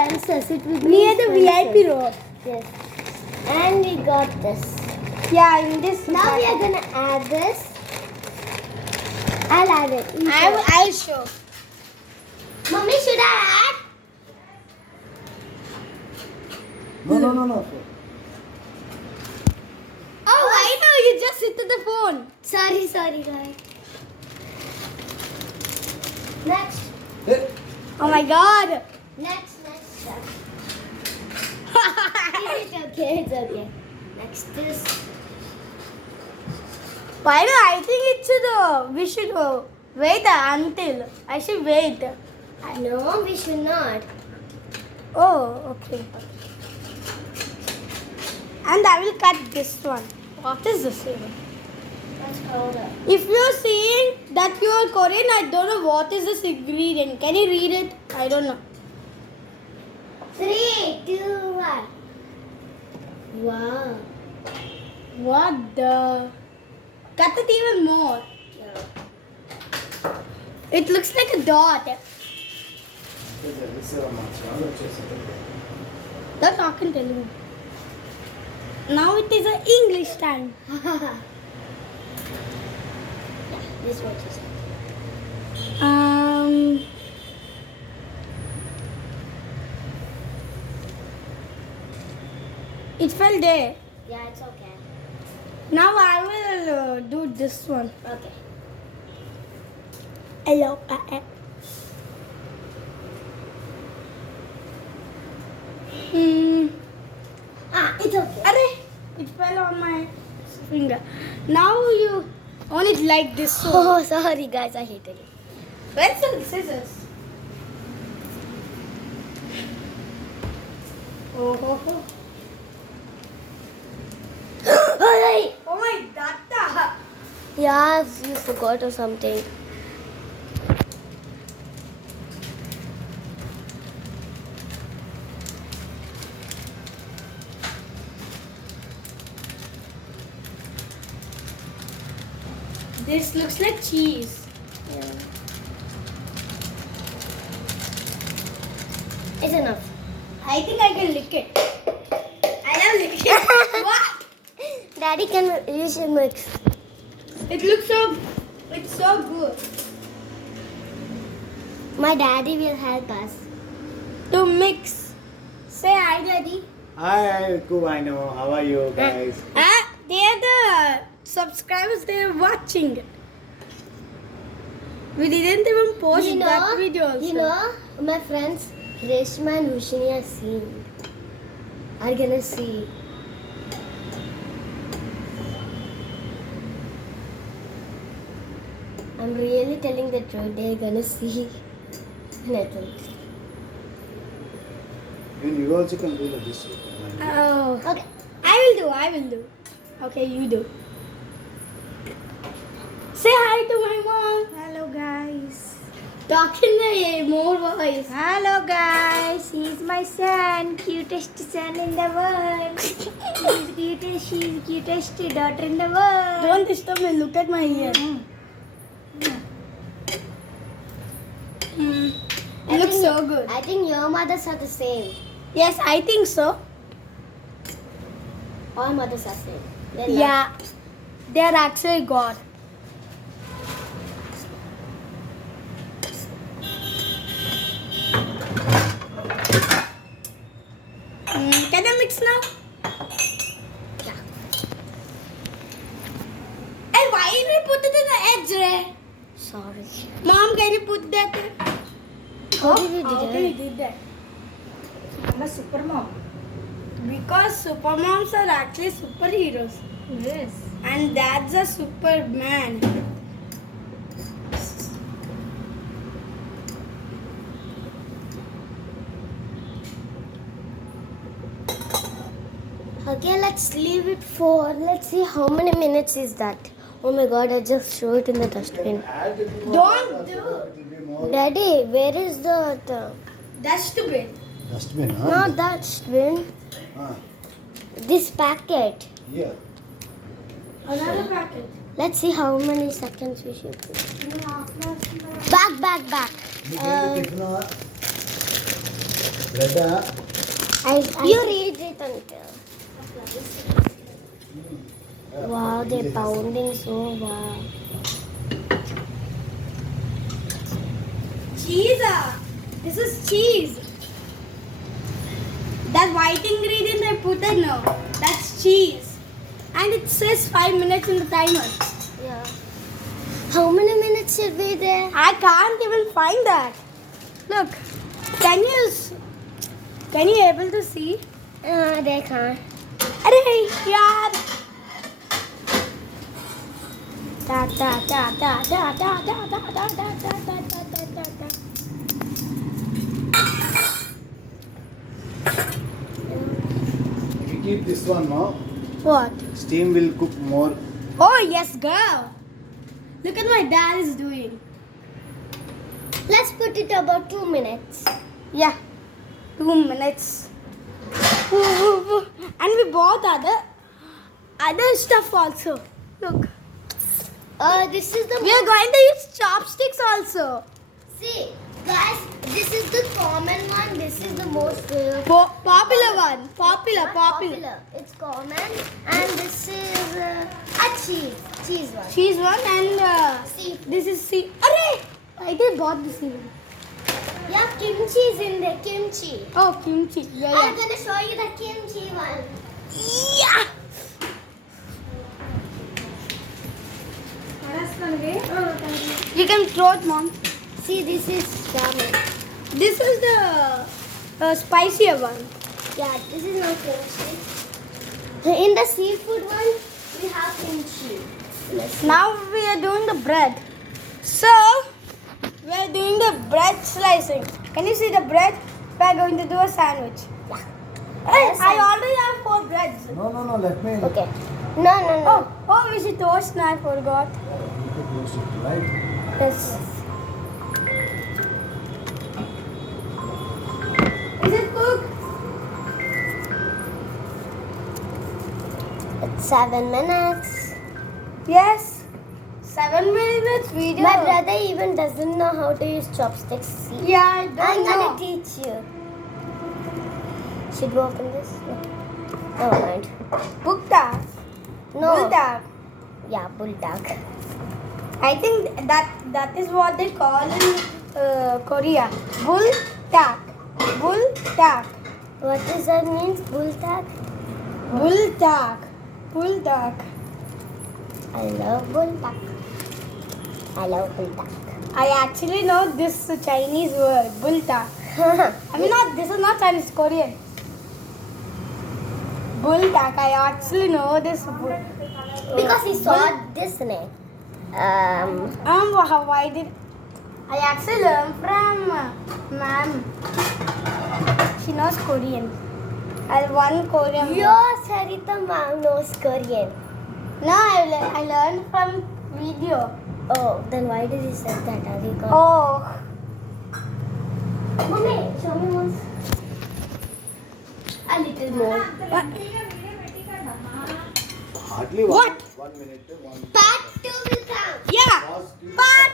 pencils. It will be Near the VIP row. Yes. And we got this. Yeah, in this. Now we are gonna add this. I'll add it. I'll show. Mummy, should I add? No. Oh, I know. You just hit the phone. Sorry, guys. Next. Oh my God. Next. It's okay. Next is. Why do I think we should wait until. I should wait. No, we should not. Oh, okay. And I will cut this one. What is this even? Let's hold it. If you're saying that you are Korean, I don't know what is this ingredient. Can you read it? I don't know. 3, 2, 1. Wow. What the? Cut it even more. Yeah. It looks like a dot. That's not can tell me. Now it is an English time. Yeah, this one is. It fell there. Yeah, it's okay. Now I will do this one. Okay. Hello. It's okay. Arey, it fell on my finger. Now you on it like this. So. Oh, sorry guys, I hated it. Where's the scissors? Oh. Oh my data. Yeah, you forgot or something. This looks like cheese. Yeah. It's enough. I think I can lick it. I love licking. What? Daddy you should mix. It looks so. It's so good. My daddy will help us. To mix. Say hi, Daddy. Hi, Kuvaino. How are you guys? They are the subscribers. They are watching. We didn't even post that video also. You know, my friends Reshma and Ushini are gonna see. I'm really telling the truth. They're gonna see. Netflix. And you also can do like this. Oh. Okay. I will do. Okay, you do. Say hi to my mom. Hello guys. Talk in the more voice. Hello guys. He's my son. Cutest son in the world. She's cutest daughter in the world. Don't disturb me. Look at my ear. It looks so good. I think your mothers are the same. Yes, I think so. All mothers are same. They're Yeah, they are actually God. Can I mix now? Yeah. Hey, why did you put it in the edge, Ray? Sorry. Mom, can you put that there? How did you do How that? can you do that? I'm a super mom. Because super moms are actually superheroes. Yes. And that's a Superman. Okay, let's leave it for. Let's see how many minutes is that. Oh my God! I just threw it in the dustbin. Don't do. Daddy, where is the Dustbin. Dustbin, huh? not that dustbin? Ah, This packet. yeah. Another packet. Let's see how many seconds we should put. Back. You get the tiffin or- Bread, You read it until. Wow, they're pounding so wow. Cheese. This is cheese. That white ingredient I put in now, that's cheese. And it says 5 minutes in the timer. Yeah. How many minutes should be there? I can't even find that. Look, can you able to see? They can't. Arey, yaar. Da da da da da da da da da da da da da da da. if you keep this one, no, What? steam will cook more. Oh yes, girl. Look at my dad is doing. Let's put it about 2 minutes. Yeah, 2 minutes. And we bought other stuff also. Look, This is the we are going to use chopsticks also. See, guys, this is the common one. This is the most Popular one. Popular. It's common, and this is a cheese one. Cheese one and See, this is sea. Arey! I did bought this even. yeah, kimchi is in there. Kimchi. Oh, kimchi. Yeah, I'm yeah. gonna show you the kimchi one. Yeah. You can throw it, mom. See, this is ramen. This is the spicier one. Yeah, this is not kimchi. In the seafood one, we have kimchi. Now we are doing the bread. So, we are doing the bread slicing. Can you see the bread? We are going to do a sandwich. Hey, Yes, I already have 4 breads. No, let me. Okay. No. Oh, we should toast now. I forgot. You could roast it, right? Yes. Is it cooked? It's 7 minutes. Yes. 7 minutes video. My brother even doesn't know how to use chopsticks. See? Yeah, I I'm don't know. gonna teach you. Should we open this? No. Never mind. Buldak. No. Buldak. Yeah, buldak. I think that is what they call in Korea. Buldak. Buldak. What does that mean? Buldak? Buldak. I love buldak. I actually know this Chinese word, buldak. I mean, this is not Chinese, it's Korean. Buldak. I actually know this word. Because he saw this name. Why did I actually learn from ma'am? She knows Korean. I one Korean. Your Sarita mom knows Korean. No, I learned from video. Oh, then why did he say that? Are you going? Oh, Mommy, show me once. A little more. Hardly What? 1 minute. Part 2 will come. yeah. Pause, please. Part